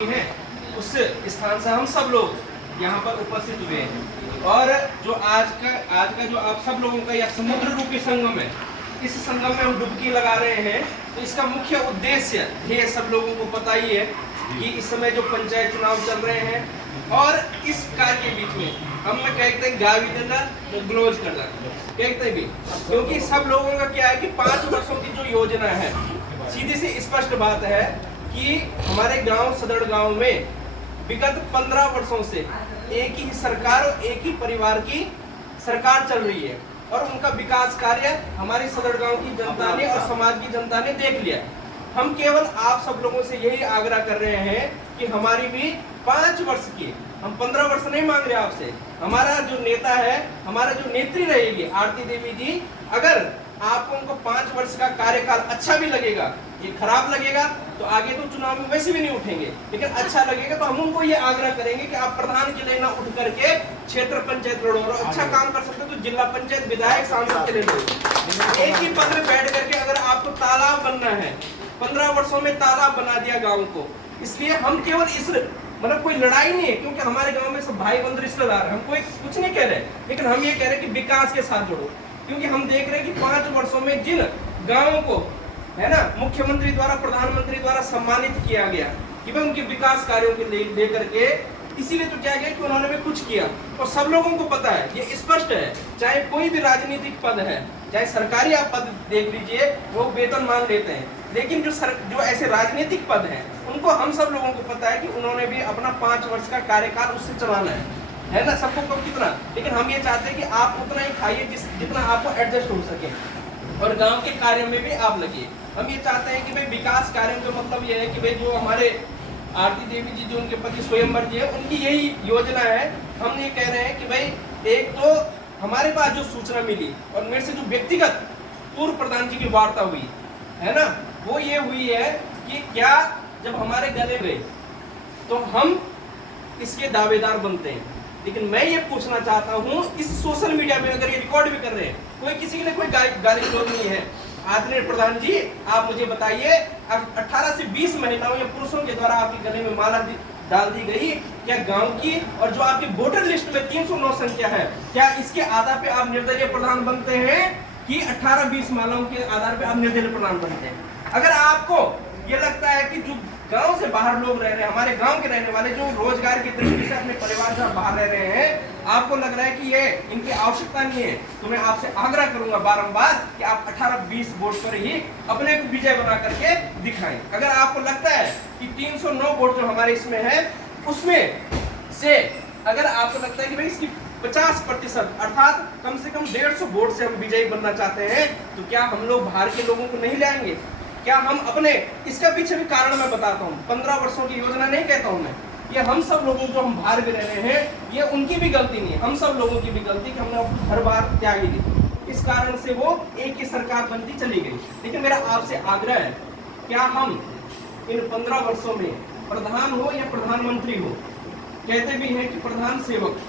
हैं उस स्थान से हम सब लोग यहाँ पर उपस्थित हुए हैं। और जो आज का जो आप सब लोगों का यह समुद्र रूपी संगम है, इस संगम में हम डुबकी लगा रहे हैं। तो इसका मुख्य उद्देश्य ये सब लोगों को पता ही है कि इस समय जो पंचायत चुनाव चल रहे हैं और इस कार्य के बीच में हम कहते हैं गावी देना ग्लोज करना कहते भी, क्योंकि सब लोगों का क्या है कि 5 वर्षों की जो योजना है, सीधी सी स्पष्ट बात है कि हमारे गांव सदर गांव में विगत 15 वर्षों से एक ही सरकार और एक ही परिवार की सरकार चल रही है और उनका विकास कार्य हमारी सदर गांव की जनता ने और समाज की जनता ने देख लिया। हम केवल आप सब लोगों से यही आग्रह कर रहे हैं कि हमारी भी 5 वर्ष की, हम 15 वर्ष नहीं मांग रहे आपसे। हमारा जो नेता है, हमारा जो नेत्री रहेगी आरती देवी जी, अगर आपको उनको 5 वर्ष का कार्यकाल अच्छा भी लगेगा, ये खराब लगेगा तो आगे तो चुनाव में वैसे भी नहीं उठेंगे, लेकिन अच्छा लगेगा तो हम उनको ये आग्रह करेंगे कि आप प्रधान के लिए ना उठ करके क्षेत्र पंचायत लड़ो और अच्छा काम कर सकते हो तो जिला पंचायत विधायक सांसद के लिए लड़ो। एक ही पद में बैठ करके अगर आपको तालाब बनना है, 15 वर्षों में तालाब बना दिया गाँव को। इसलिए हम केवल इस मतलब कोई लड़ाई नहीं है, क्योंकि हमारे गांव में सब भाई बंधु रिश्तेदार हैं, हम कोई कुछ नहीं कह रहे, लेकिन हम ये कह रहे हैं कि विकास के साथ जुड़ो। क्योंकि हम देख रहे हैं कि 5 वर्षों में जिन गांवों को है ना मुख्यमंत्री द्वारा प्रधानमंत्री द्वारा सम्मानित किया गया कि भाई उनके विकास कार्यों के लेकर के, इसीलिए तो क्या गया कि उन्होंने भी कुछ किया और सब लोगों को पता है, ये स्पष्ट है। चाहे कोई भी राजनीतिक पद है, चाहे सरकारी आप पद देख लीजिए, वो वेतन मांग लेते हैं, लेकिन जो ऐसे राजनीतिक पद हैं उनको हम सब लोगों को पता है कि उन्होंने भी अपना 5 वर्ष का कार्यकाल उससे चलाना है ना, सबको कब कितना। लेकिन हम ये चाहते हैं कि आप उतना ही खाइए जितना आपको एडजस्ट हो सके और गांव के कार्य में भी आप लगिए। हम ये चाहते हैं कि भाई विकास कार्यों का मतलब ये है कि भाई जो हमारे आरती देवी जी जो उनके पति स्वयंवर जी है, उनकी यही योजना है। हम ये कह रहे हैं कि भाई एक तो हमारे पास जो सूचना मिली और मेरे से जो व्यक्तिगत पूर्व प्रधान जी की वार्ता हुई है ना, वो ये हुई है कि क्या जब हमारे गले में तो हम इसके दावेदार बनते हैं। लेकिन मैं ये पूछना चाहता हूँ, इस सोशल मीडिया में अगर ये रिकॉर्ड भी कर रहे हैं, कोई किसी के लिए कोई गाली गलौज नहीं है। आदरणीय प्रधान जी, आप मुझे बताइए, 18 से 20 महिलाओं या पुरुषों के द्वारा आपके गले में माला डाल दी गई, क्या गांव की और जो आपकी वोटर लिस्ट में 309 संख्या है, क्या इसके आधार पे आप निर्दलीय प्रधान बनते हैं कि 18-20 मालाओं के आधार पे आप निर्दलीय प्रधान बनते हैं? अगर आपको ये लगता है कि जो गांव से बाहर लोग रह रहे हैं, हमारे गांव के रहने वाले जो रोजगार की दृष्टि से अपने परिवार से बाहर रह रहे हैं, आपको लग रहा है कि ये इनकी आवश्यकता नहीं है, तो मैं आपसे आग्रह करूंगा बारंबार कि आप 18-20 वोट पर ही अपने को विजय बना करके दिखाएं। अगर आपको लगता है कि 309 वोट जो हमारे इसमें है, उसमें से अगर आपको लगता है कि भाई इसकी 50% अर्थात कम से कम 150 वोट से हम विजयी बनना चाहते हैं, तो क्या हम लोग बाहर के लोगों को नहीं लाएंगे? क्या हम अपने, इसका पीछे भी कारण मैं बताता हूँ, 15 वर्षों की योजना नहीं कहता हूँ मैं, ये हम सब लोगों जो हम बाहर भी रह रहे हैं, ये उनकी भी गलती नहीं है, हम सब लोगों की भी गलती कि हमने हर बार त्यागी दी। इस कारण से वो एक ही सरकार बनती चली गई। लेकिन मेरा आपसे आग्रह है, क्या हम इन 15 वर्षों में प्रधान हो या प्रधानमंत्री हो, कहते भी हैं कि प्रधान सेवक,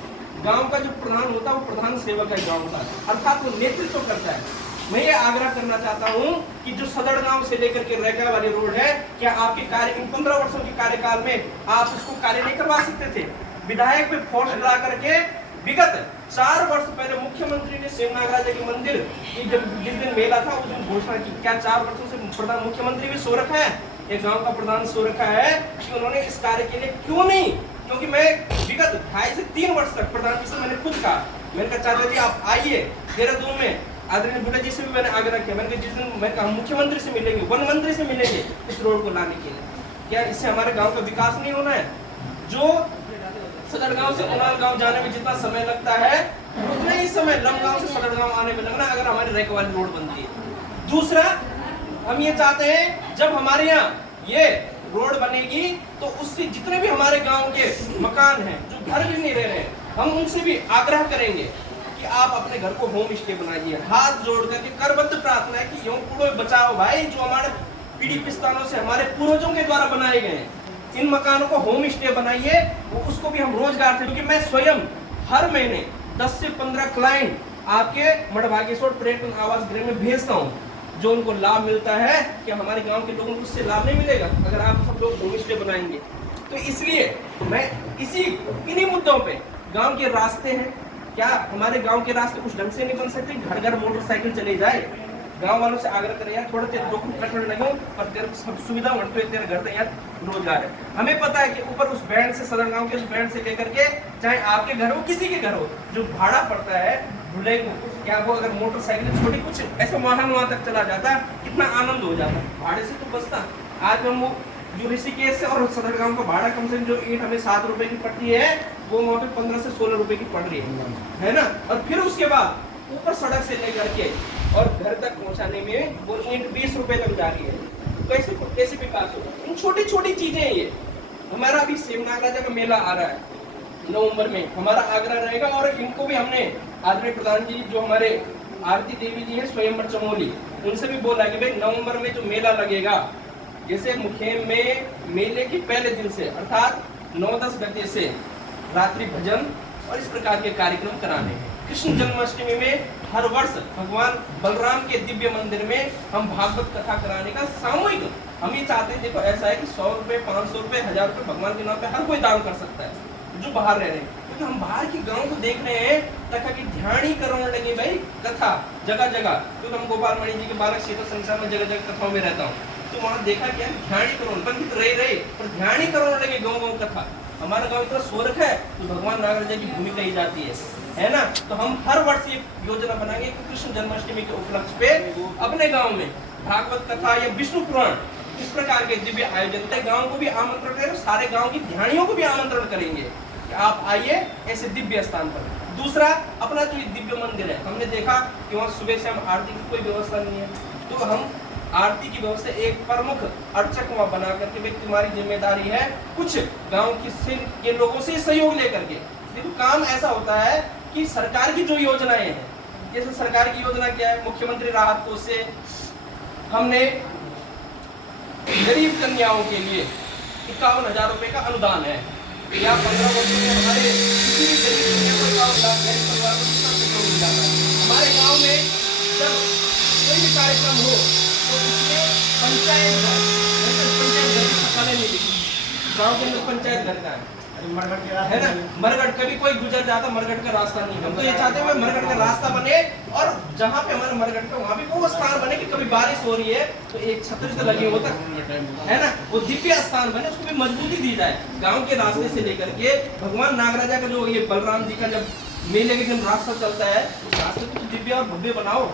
गांव का जो प्रधान होता है वो प्रधान सेवक है गांव का, अर्थात वो नेतृत्व करता है। मैं ये आग्रह करना चाहता हूं कि जो सदर गांव से लेकर के रेगा वाली रोड है, क्या आपके कार्य इन 15 वर्षों के कार्यकाल में आप उसको कार्य नहीं करवा सकते थे? विधायक में फोर्स ला करके विगत 4 वर्ष पहले मुख्यमंत्री ने शिव नागराजा के मंदिर की जब जिस दिन मेला था उस दिन घोषणा की। क्या 4 वर्षों से प्रधान मुख्यमंत्री भी सो रखा है, एक गांव का प्रधान सो रखा है कि उन्होंने इस कार्य के लिए क्यों नहीं? क्योंकि मैं विगत 2.5 से 3 वर्ष तक प्रधान जी से मैंने खुद कहा, मैंने कहा चाचा जी आप आइए देहरादून में, आदरणीय बुढ़ा जी से भी मैंने आग्रह किया, मैंने कहा जिस दिन मैं कहा मुख्यमंत्री से मिलेंगे, वन मंत्री से मिलेंगे इस रोड को लाने के लिए। क्या इससे हमारे गांव का विकास नहीं होना है? जो सदर गांव से उनाल गांव जाने में जितना समय लगता है, उतना ही समय लमगांव से सदर गांव आने में लगना अगर हमारी रेक वाली रोड बनती है। दूसरा, हम ये चाहते हैं जब हमारे यहाँ ये रोड बनेगी तो उससे जितने भी हमारे गांव के मकान हैं जो घर भी नहीं रह रहे हैं, हम उनसे भी आग्रह करेंगे कि आप अपने घर को होम स्टे बनाइए। हाथ जोड़ करके करबद्ध प्रार्थना है कि यूं कूड़ो बचाओ भाई, जो हमारे पीढ़ी पिस्तानों से हमारे पूर्वजों के द्वारा बनाए गए हैं, इन मकानों को होम स्टे बनाइए, उसको भी हम रोजगार से, क्योंकि मैं स्वयं हर महीने 10 से 15 क्लाइंट आपके मढ़भागेश्वर पर्यटन आवास गृह में भेजता हूँ, जो उनको लाभ मिलता है कि हमारे गांव के लोगों को उससे लाभ नहीं मिलेगा अगर आप सब लोग होम स्टे बनाएंगे। तो इसलिए मैं इन्हीं मुद्दों पे, गांव के रास्ते हैं, क्या हमारे गांव के रास्ते कुछ ढंग से नहीं बन सकते? घर घर मोटरसाइकिल चले जाए। गांव वालों से आग्रह करें, यार थोड़ा तेरे दुख कटने लगे पर तेरे सब सुविधा हो तो तेरे घर यार रोजगार है। हमें पता है कि ऊपर उस बैंड से, सदर गांव के उस बैंड से लेकर के चाहे आपके घर हो, किसी के घर हो, जो भाड़ा पड़ता है दूल्हे को, क्या वो अगर मोटरसाइकिल छोटी कुछ ऐसा वाहन वहां तक चला जाता, कितना आनंद हो जाता, भाड़े से तो बचता। आज हम वो जो ऋषिकेश से और सदर गांव का भाड़ा कम से कम, जो ईंट हमें 7 रुपए की पड़ती है, वो वहाँ पे 15 से 16 रुपए की पड़ रही है ना। और फिर उसके बाद ऊपर सड़क से लेकर के और घर तक पहुंचाने में वो ईंट 20 रुपए तक जा रही है। कैसे कैसे विकास होगा? इन छोटी छोटी चीजें ये। हमारा अभी सेमनागराजा का मेला आ रहा है नवंबर में, हमारा आग्रह रहेगा, और इनको भी हमने आदरणीय प्रधान जी, जो हमारे आरती देवी जी हैं स्वयंवर चमोली, उनसे भी बोला कि भाई नवंबर में जो मेला लगेगा, जैसे मुखेम में मेले के पहले दिन से अर्थात 9-10 बजे से रात्रि भजन और इस प्रकार के कार्यक्रम कराने हैं। कृष्ण जन्माष्टमी में हर वर्ष भगवान बलराम के दिव्य मंदिर में हम भागवत कथा कराने का सामूहिक हम ये चाहते हैं। देखो ऐसा है कि 100 रुपए, 500 रुपए, 1000 रुपए भगवान के नाम पे हर कोई दान कर सकता है जो बाहर रह रहे हैं, क्योंकि हम बाहर के गांव को देख रहे हैं, तथा की ध्यान ही करने लगे भाई कथा जगह जगह। क्योंकि हम गोपाल मणि जी के बालक शीतल संसार में जगह जगह कथाओं में रहता हूँ, तो वहाँ देखा क्या ध्यान ही करो, पंडित रहे पर ध्यान ही करने लगे गाँव गाँव कथा। हमारा गाँव इतना सोरख है तो भगवान नागराजा की भूमि कही जाती है ना। तो हम हर वर्ष ये योजना बनाएंगे कि कृष्ण जन्माष्टमी के उपलक्ष्य पे अपने गांव में भागवत कथा या विष्णु पुराण इस प्रकार के दिव्य आयोजन तय। गांव को भी आमंत्रण करें, सारे गांव की ध्यानियों को भी आमंत्रण करेंगे कि आप आइए ऐसे दिव्य स्थान पर। दूसरा, अपना जो दिव्य मंदिर है, हमने देखा कि वहाँ सुबह से हम आरती की कोई व्यवस्था नहीं है, तो हम आरती की व्यवस्था एक प्रमुख अर्चक वहाँ बना करके, भाई तुम्हारी जिम्मेदारी है कुछ गांव के लोगों से सहयोग लेकर के। देखो काम ऐसा होता है कि सरकार की जो योजनाएं हैं, जैसे सरकार की योजना क्या है, मुख्यमंत्री राहत कोष से हमने गरीब कन्याओं के लिए 51,000 रुपए का अनुदान है, या 15 वर्षों में हमारे किसी भी गरीब कन्या को 51,000 परिवार को मिल जाता है। हमारे गाँव में जब कोई भी कार्यक्रम हो तो इसमें पंचायत घर की शौचालय नहीं लिखी, गाँव के अंदर पंचायत घर का है ना। मरगढ़ कभी कोई गुजर जाता, मरगढ़ का रास्ता नहीं, हम तो ये चाहते हैं मरगढ़ का रास्ता बने, और जहाँ पे हमारा मरगढ़ का वहाँ पे वो स्थान बने कि कभी बारिश हो रही है तो एक छतरी तो लगी होता है ना, वो दिव्य स्थान बने, उसको भी मजबूती दी जाए। गांव के रास्ते से लेकर के भगवान नागराजा का जो ये बलराम जी का जब मेले के दिन रास्ता चलता है, उस रास्ते को दिव्य और भव्य बनाओ,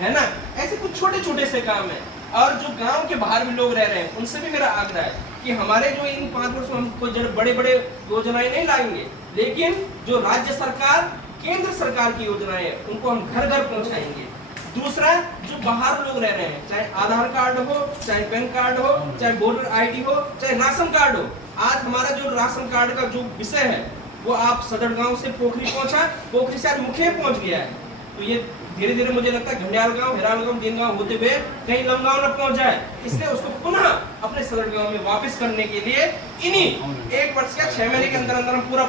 है ना। ऐसे कुछ छोटे छोटे से काम है। और जो गांव के बाहर भी लोग रह रहे हैं, उनसे भी मेरा आग्रह है कि हमारे जो इन 5 वर्षों में हम कोई बड़े बड़े योजनाएं नहीं लाएंगे, लेकिन जो राज्य सरकार, केंद्र सरकार की योजनाएं हैं, उनको हम घर घर पहुंचाएंगे। दूसरा, जो बाहर लोग रह रहे हैं, चाहे आधार कार्ड हो, चाहे पैन कार्ड हो, चाहे वोटर ID हो, चाहे राशन कार्ड हो, आज हमारा जो राशन कार्ड का जो विषय है वो आप सदर गांव से पोखरी पहुंचा, पोखरी से आज मुखेम पहुंच गया है। तो ये धीरे धीरे मुझे लगता है घंडियाल गांव, हेराल गांव, दिन गांव होते हुए कहीं लमगांव न पहुंच जाए, इसलिए उसको पुनः अपने सदर गांव में वापस करने के लिए इन्हीं 1 वर्ष का 6 महीने के अंदर अंदर हम पूरा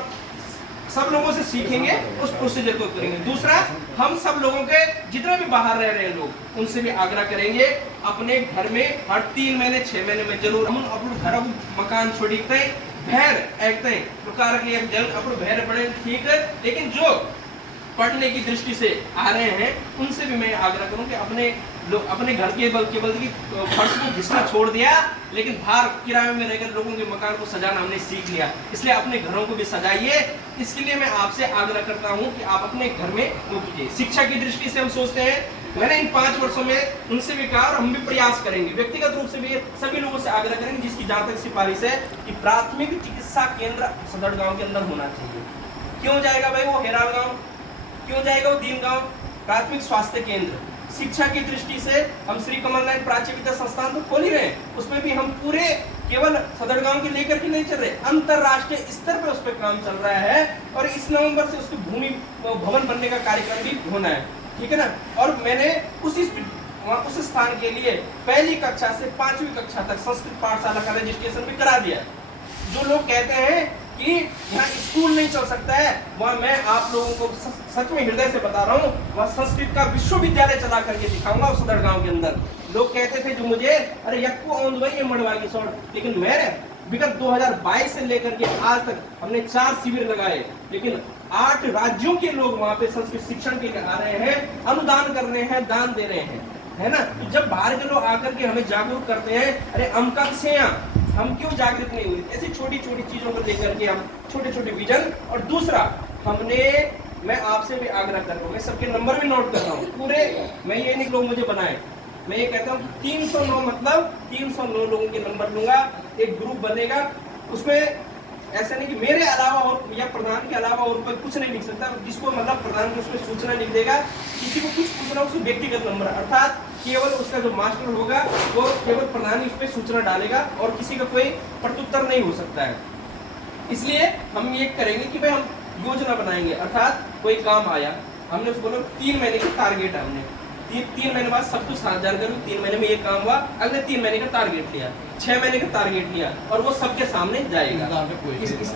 सब लोगों से सीखेंगे, उस प्रोसीजर को करेंगे। दूसरा, हम सब लोगों के जितने भी बाहर रह रहे हैं लोग, उनसे भी आग्रह करेंगे अपने घर में हर 3 महीने 6 महीने में जरूर हम अपने घर मकान छोड़ते भैर एकते प्रकार के जल अपने भैर पड़े ठीक है, लेकिन जो पढ़ने की दृष्टि से आ रहे हैं उनसे भी मैं आग्रह करूं कि अपने घर के बल की फर्श को घिसना छोड़ दिया, लेकिन बाहर किराए में रहकर लोगों के मकान को सजाना हमने सीख लिया, इसलिए अपने घरों को भी सजाइए। इसके लिए मैं आपसे आग्रह करता हूं कि आप अपने घर में वो कीजिए। शिक्षा की दृष्टि से हम सोचते हैं, मैंने इन 5 वर्षों में उनसे भी कहा और हम भी प्रयास करेंगे, व्यक्तिगत रूप से भी सभी लोगों से आग्रह करेंगे, जिसकी जहाँ तक सिफारिश है कि प्राथमिक चिकित्सा केंद्र सदर गाँव के अंदर होना चाहिए। क्यों जाएगा भाई वो हेराल गाँव, क्यों जाएगा वो दीन गाँव? प्राथमिक स्वास्थ्य केंद्र। शिक्षा की दृष्टि से हम श्री कमल नारायण प्राच्य विद्या संस्थान तो खोल ही रहे हैं, उसमें भी हम पूरे केवल सदर गांव के लेकर के नहीं चल रहे, अंतरराष्ट्रीय स्तर पे उस पर काम चल रहा है, और इस नवंबर से उसकी भूमि भवन बनने का कार्यक्रम भी होना है, ठीक है ना। और मैंने उस स्थान के लिए 1ली कक्षा से 5वीं कक्षा तक संस्कृत पाठशाला का रजिस्ट्रेशन भी करा दिया। जो लोग कहते हैं कि यहाँ स्कूल नहीं चल सकता है, वहाँ मैं आप लोगों को सच में हृदय से बता रहा हूँ, वहाँ संस्कृत का विश्वविद्यालय चला करके दिखाऊंगा उस सदर गांव के अंदर। लोग कहते थे जो मुझे, अरे यक्को औंध भाई ये मड़वाई शॉर्ट, लेकिन विगत 2022 से लेकर के आज तक हमने 4 शिविर लगाए, लेकिन 8 राज्यों के लोग वहां पे संस्कृत शिक्षण के लिए आ रहे हैं, अनुदान कर रहे हैं, दान दे रहे हैं, है ना। तो जब बाहर के लोग आकर के हमें जागरूक करते हैं, अरे हम क्यों जागृत नहीं हुए, ऐसी छोटी छोटी चीजों को देख करके हम छोटे छोटे विजन। और दूसरा मैं आपसे भी आग्रह कर रहा हूँ, मैं सबके नंबर भी नोट कर रहा हूँ पूरे, मैं ये नहीं लोग मुझे बनाए, मैं ये कहता हूँ कि 309 मतलब 309 लोगों के नंबर लूंगा, एक ग्रुप बनेगा, उसमें ऐसा नहीं कि मेरे अलावा और या प्रधान के अलावा और कोई कुछ नहीं लिख सकता, जिसको मतलब प्रधान को उसमें सूचना लिख देगा, किसी को कुछ पूछना उसको व्यक्तिगत नंबर, अर्थात केवल उसका जो मास्टर होगा वो केवल प्रधान ही उस पर सूचना डालेगा और किसी का कोई प्रत्युत्तर नहीं हो सकता है। इसलिए हम ये करेंगे कि भाई हम योजना बनाएंगे, अर्थात कोई काम आया, हमने उसको बोला 3 महीने की टारगेट है, हमने 3 महीने बाद सब कुछ जानकारी, 3 महीने में ये काम हुआ, अगले 3 महीने का टारगेट लिया, 6 महीने का टारगेट लिया, और वो सबके सामने जाएगा।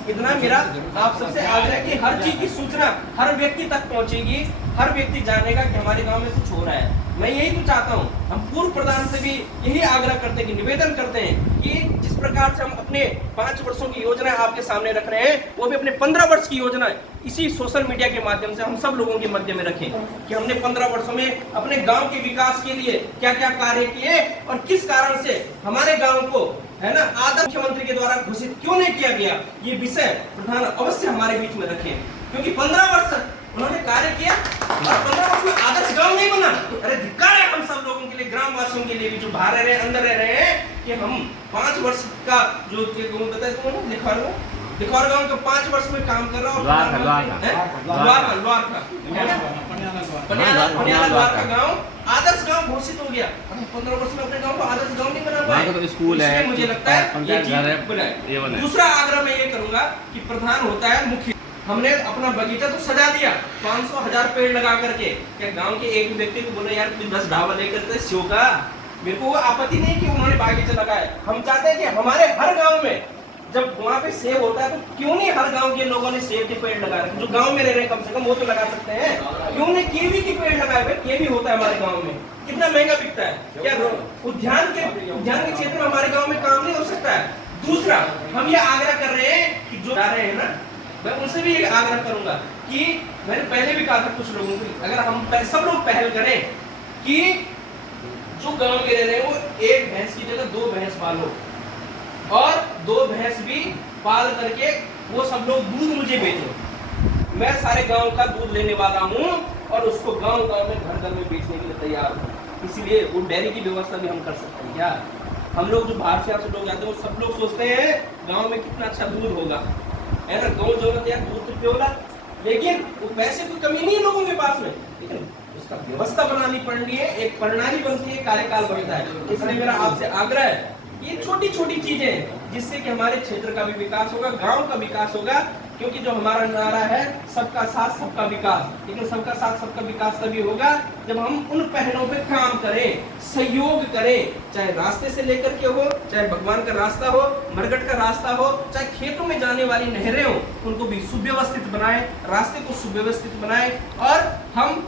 इतना मेरा आप सबसे आग्रह है कि हर चीज की सूचना हर व्यक्ति तक पहुंचेगी, हर व्यक्ति जानेगा कि हमारे गांव में कुछ हो रहा है। मैं यही तो चाहता हूं, हम पूर्व प्रधान से भी यही आग्रह करते हैं कि निवेदन करते हैं कि जिस प्रकार से हम अपने 5 वर्षों की योजना आपके सामने रख रहे हैं, वो भी अपने 15 वर्ष की योजना इसी सोशल मीडिया के माध्यम से हम सब लोगों के मध्य में रखें कि हमने 15 वर्षों में अपने गांव के विकास के लिए क्या क्या कार्य किए और किस कारण से हमारे गांव को, है ना, आदर्श मुख्यमंत्री के द्वारा घोषित क्यों नहीं किया गया, ये विषय प्रधान अवश्य हमारे बीच में रखें, क्योंकि 15 वर्ष उन्होंने कार्य किया और 15 वर्ष में आदर्श गांव नहीं बना। अरे धिक्कार है हम सब लोगों के लिए, ग्राम वासियों के लिए भी जो बाहर रह रहे हैं, अंदर रह रहे हैं, कि हम 5 वर्ष का जो बताया तुमने लिखवार गांव का 5 वर्ष में काम कर रहा और गांव आदर्श गांव घोषित हो गया। 15 वर्ष में अपने गांव को आदर्श गांव नहीं बना पाए, तो स्कूल है, मुझे लगता है ये चीज। दूसरा आग्रह मैं ये करूंगा कि प्रधान होता है मुख्य, हमने अपना बगीचा तो सजा दिया 500,000 पेड़ लगा करके, क्या गांव के एक व्यक्ति को बोला यार तू 10 ढाबा लेकर शो का, मेरे को वो आपत्ति नहीं कि उन्होंने बागीचा लगाया। हम चाहते हैं कि हमारे हर गांव में जब वहाँ पे सेब होता है तो क्यों नहीं हर गांव के लोगों ने सेब के पेड़ लगा रखे, जो गांव में रह रहे हैं कम से कम वो तो लगा सकते हैं, क्यों नहीं कीवी के पेड़ लगाए हुए, कीवी होता है हमारे गांव में, कितना महंगा बिकता है, क्या उद्यान के क्षेत्र में हमारे गाँव में काम नहीं हो सकता है। दूसरा हम ये आग्रह कर रहे हैं कि जो जा रहे हैं ना, मैं उनसे भी ये आग्रह करूंगा कि मैंने पहले भी कहा था कुछ लोगों को, अगर हम सब लोग पहल करें कि जो गांव में रह रहे हैं वो 1 भैंस की जगह 2 भैंस पालो और 2 भैंस भी पाल करके वो सब लोग दूध मुझे बेचो, मैं सारे गांव का दूध लेने वाला हूं और उसको गांव गांव में घर घर में बेचने के लिए तैयार हूं। इसलिए वो डेयरी की व्यवस्था भी हम कर सकते हैं। क्या हम लोग जो बाहर से लोग आते हैं वो सब लोग सोचते हैं गाँव में कितना अच्छा दूध होगा, है ना, गौ जरूरत है दूध तो पियोला, लेकिन वो पैसे की कमी नहीं है लोगों के पास में, लेकिन उसका व्यवस्था बनानी पड़नी है, एक प्रणाली बनती है, कार्यकाल बनता है। इसलिए मेरा आपसे आग्रह है, ये छोटी छोटी चीजें जिससे कि हमारे क्षेत्र का भी विकास होगा, गांव का विकास होगा, क्योंकि जो हमारा नारा है सबका साथ सबका विकास, लेकिन सबका साथ सबका विकास तभी होगा जब हम उन पहलों पे काम करें, सहयोग करें, चाहे रास्ते से लेकर के हो, चाहे भगवान का रास्ता हो, मरघट का रास्ता हो, चाहे खेतों में जाने वाली नहरें हो, उनको भी सुव्यवस्थित बनाएं, रास्ते को सुव्यवस्थित बनाएं। और हम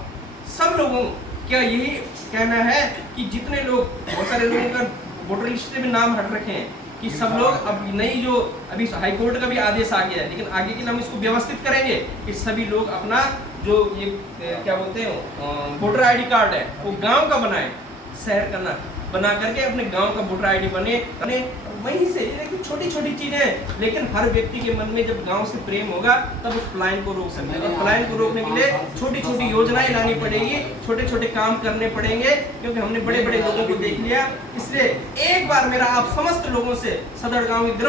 सब लोगों क्या यही कहना है कि जितने लोग, बहुत सारे लोगों का वोटर लिस्ट से भी नाम हट रखे हैं कि सब लोग, अब नई जो अभी हाई कोर्ट का भी आदेश आ गया है, लेकिन आगे के लिए हम इसको व्यवस्थित करेंगे कि सभी लोग अपना जो ये क्या बोलते हैं वोटर आईडी कार्ड है वो गांव का बनाए, शहर का ना बना करके अपने गांव का वोटर आईडी बने वहीं से। ये छोटी छोटी चीजें, लेकिन हर व्यक्ति के मन में जब गांव से प्रेम होगा तब उस पलायन को रोक सकते हैं। और पलायन को रोकने के लिए छोटी छोटी योजनाएं लानी पड़ेगी, छोटे छोटे काम करने पड़ेंगे, क्योंकि हमने बड़े बड़े लोगों को देख लिया। इसलिए एक बार मेरा आप समस्त लोगों से, सदर गाँव के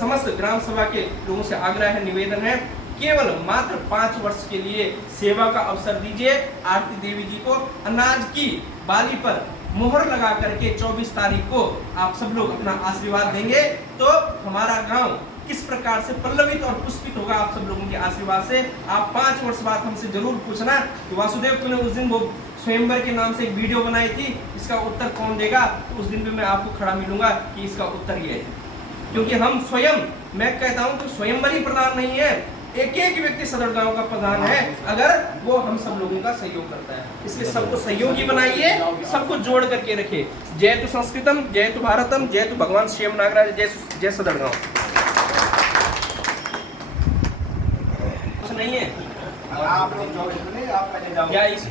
समस्त ग्राम सभा के लोगों से आग्रह है, निवेदन है, केवल मात्र 5 वर्ष के लिए सेवा का अवसर दीजिए। आरती देवी जी को अनाज की बाली पर मोहर लगा करके 24 तारीख को आप सब लोग अपना आशीर्वाद देंगे तो हमारा गांव किस प्रकार से पल्लवित और पुष्पित होगा आप सब लोगों के आशीर्वाद से। आप 5 वर्ष बाद हमसे जरूर पूछना कि वासुदेव तूने उस दिन वो स्वयंवर के नाम से एक वीडियो बनाई थी, इसका उत्तर कौन देगा, तो उस दिन भी मैं आपको खड़ा मिलूंगा कि इसका उत्तर ये है। क्योंकि हम स्वयं, मैं कहता हूं कि स्वयंवर ही प्रधान नहीं है, एक एक व्यक्ति सदरगांव का प्रधान है, अगर वो हम सब लोगों का सहयोग करता है। इसलिए सबको सहयोगी बनाइए, सबको जोड़ करके रखिए। जय तु संस्कृतम, जय तु भारतम, जय तु भगवान श्याम नागराज, जय सदरगांव। कुछ नहीं है, आप लोग जाओ, इसमें आप पहले जाओ। क्या इस